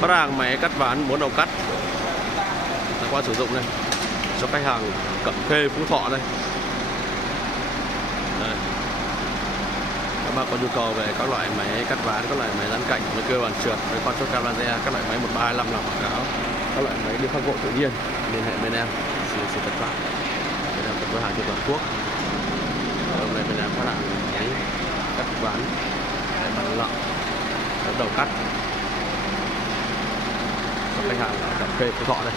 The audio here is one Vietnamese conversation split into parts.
Phát hàng máy cắt ván 4 đầu cắt đã qua sử dụng đây cho khách hàng Cẩm Khê, Phú Thọ đây. Đây. Các bác có nhu cầu về các loại máy cắt ván, các loại máy dán cạnh, máy cơ bản trượt, máy con chốt cam laser, các loại máy 1325 làm quảng cáo, các loại máy điêu khắc gỗ tự nhiên, liên hệ bên em xin tận phát. Bên em có cửa hàng trên toàn quốc. Hôm nay bên em phát hàng máy cắt ván bằng lợn, đầu cắt cho khách hàng ở Cẩm Khê, Phú Thọ đây.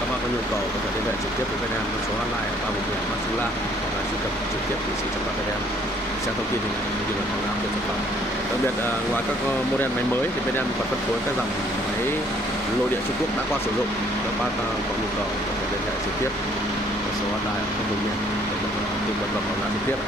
Các bạn có nhu cầu có thể liên hệ trực tiếp với bên em số hotline ở 311 Bắc Sơn La, hoặc là truy cập trực tiếp địa chỉ trong bên em xem thông tin hình ảnh như là quảng cáo của sản phẩm. Đặc biệt ngoài các model máy mới thì bên em còn phân phối các dòng máy nội địa Trung Quốc đã qua sử dụng. Các bạn có nhu cầu có thể liên hệ trực tiếp số hotline ở bên em để tư vấn và quảng cáo trực tiếp.